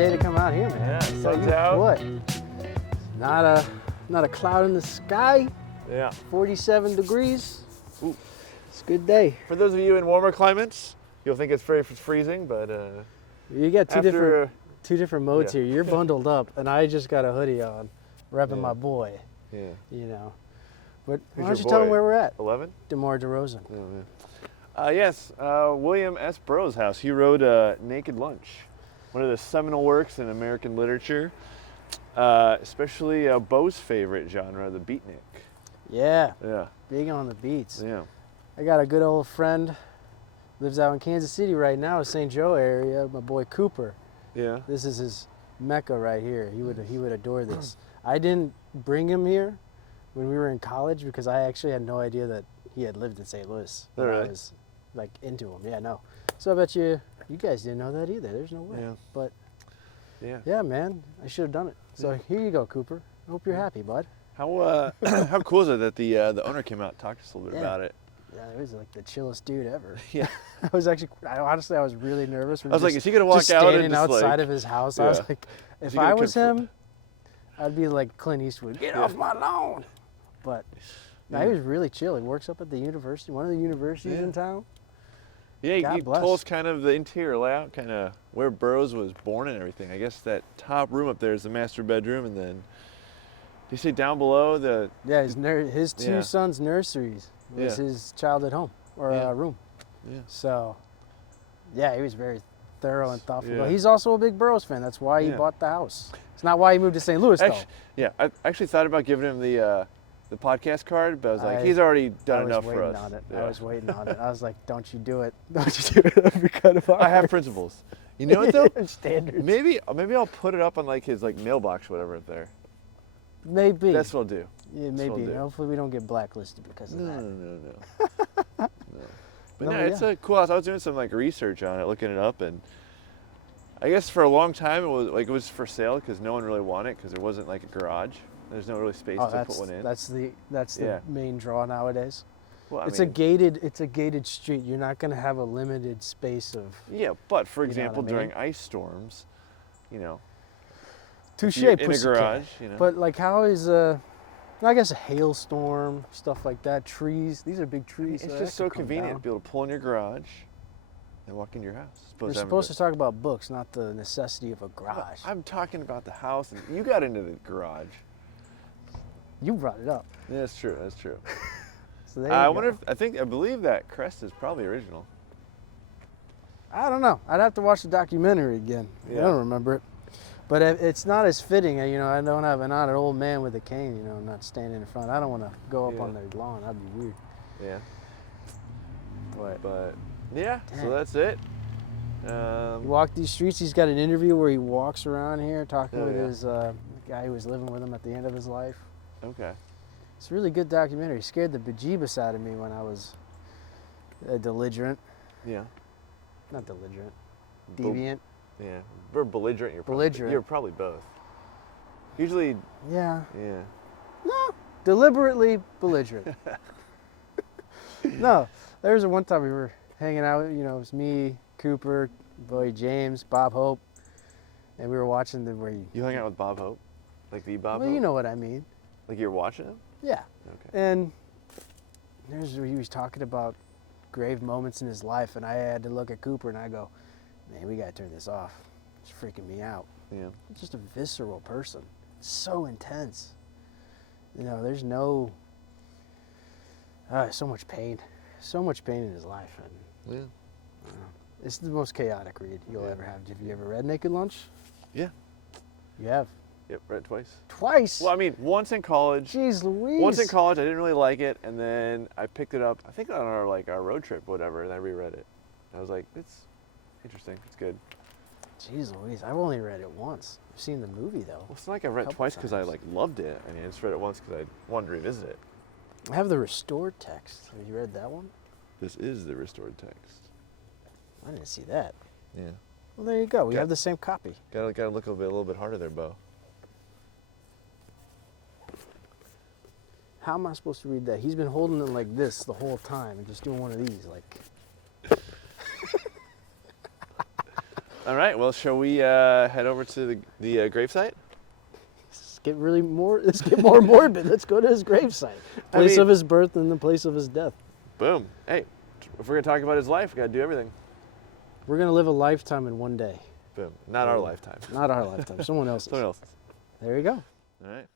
day to come out here, man. Yeah, Tell sun's you out. what, not a cloud in the sky. Yeah. 47 degrees. Ooh. It's a good day. For those of you in warmer climates, you'll think it's very freezing, but You got two different modes yeah. here. You're bundled up, and I just got a hoodie on, repping Yeah. my boy. Yeah. You know. But Who's why don't your you tell boy? them where we're at? 11? DeMar DeRozan. Oh, yeah. Yes, William S. Burroughs' house. He wrote Naked Lunch, one of the seminal works in American literature, especially Beau's favorite genre, the beatnik. Yeah. Yeah. Big on the beats. Yeah. I got a good old friend, lives out in Kansas City right now, St. Joe area, my boy Cooper. Yeah. This is his mecca right here. He would adore this. I didn't bring him here when we were in college because I actually had no idea that he had lived in St. Louis. Oh, when really? I was like into him. Yeah, no. So I bet you guys didn't know that either. There's no way. Yeah. But Yeah. yeah, man, I should have done it. So here you go, Cooper. I hope you're happy, bud. How how cool is it that the owner came out and talked to us a little bit Yeah. about it? Yeah, it was like the chillest dude ever. Yeah. I was actually, honestly, I was really nervous. I was like, is he gonna walk just out and standing just outside like, of his house? I was Yeah. like, Is if he gonna I was confront- him, I'd be like Clint Eastwood, get Yeah. off my lawn. But no, he was really chill. He works up at the university, one of the universities Yeah. in town. Yeah, God he bless. told us kind of the interior layout, kind of where Burroughs was born and everything. I guess that top room up there is the master bedroom, and then do you see down below the? Yeah, his two Yeah. sons' nurseries was Yeah. his childhood home or Yeah. room. Yeah. So, yeah, he was very thorough and thoughtful. Yeah. He's also a big Burroughs fan. That's why he Yeah. bought the house. It's not why he moved to St. Louis, though. Actually, yeah, I actually thought about giving him the podcast card, but I was like, I- he's already I done was enough for waiting us. on it. Yeah. I was waiting on it. I was like, don't you do it. Don't you do it. That'd be kind of I have awkward. principles. You know what though? Standards. Maybe I'll put it up on like his like mailbox or whatever up there. Maybe. That's what I'll do. Yeah, what I'll maybe. do. Hopefully we don't get blacklisted because of No, that. no. But No, no, it's a cool house. I was doing some like research on it, looking it up, and I guess for a long time it was for sale because no one really wanted it because there wasn't like a garage. There's no really space Oh, to put one in. that's the Yeah. main draw nowadays. Well, I It's mean, a gated street. You're not going to have a limited space of. yeah, but for You know what I example, mean? during ice storms, you know, Touche, you're in a pussycat. garage, you know. But like, how is I guess a hailstorm, stuff like that. Trees. These are big trees. it's that just so could come convenient down. to be able to pull in your garage and walk into your house. We're supposed to talk about books, not the necessity of a garage. I'm talking about the house, and you got into the garage. You brought it up. Yeah, that's true. That's true. So there I you wonder go. I believe that crest is probably original. I don't know. I'd have to watch the documentary again. Yeah. I don't remember it. But it's not as fitting. You know, I don't have an old man with a cane. You know, not standing in front. I don't want to go up Yeah. on their lawn. That'd be weird. Yeah. But Yeah, Dang. so that's it. he walked these streets. He's got an interview where he walks around here talking Oh, with yeah. his guy who was living with him at the end of his life. Okay. It's a really good documentary. It scared the bejeebus out of me when I was belligerent. Yeah. Not belligerent. Bel- Deviant. Yeah. We're belligerent. Belligerent. You're probably both. Usually, Yeah. yeah. No. Deliberately belligerent. No. There was one time we were hanging out, you know, it was me, Cooper, boy James, Bob Hope, and we were watching where you. You hung out with Bob Hope? Like the Bob Well, Hope? you know what I mean. Like you were watching him? Yeah. Okay. And there's where he was talking about grave moments in his life, and I had to look at Cooper and I go, man, we gotta turn this off. It's freaking me out. Yeah. He's just a visceral person. So intense. You know, there's no so much pain. So much pain in his life. And Yeah. it's the most chaotic read you'll Yeah. ever have. Have you ever read Naked Lunch? Yeah. You have? Yep, read it twice. Twice? Well, I mean, once in college. Jeez Louise. Once in college, I didn't really like it, and then I picked it up. I think on our road trip, whatever, and I reread it. I was like, it's interesting. It's good. Jeez Louise. I've only read it once. I've seen the movie, though. Well, it's not like I read it Couple twice because I times. loved it. I mean, I just read it once because I wanted to revisit it. I have the restored text. Have you read that one? This is the restored text. I didn't see that. Yeah. Well, there you go. We Got- have the same copy. Gotta look a little bit harder there, Bo. How am I supposed to read that? He's been holding it like this the whole time and just doing one of these, like. All right. Well, shall we head over to the gravesite? Let's get more morbid. Let's go to his gravesite. Place of his birth and the place of his death. Boom. Hey, if we're going to talk about his life, we got to do everything. We're going to live a lifetime in one day. Boom. Not our lifetime. Not our lifetime. Someone else's. Someone else's. There you go. All right.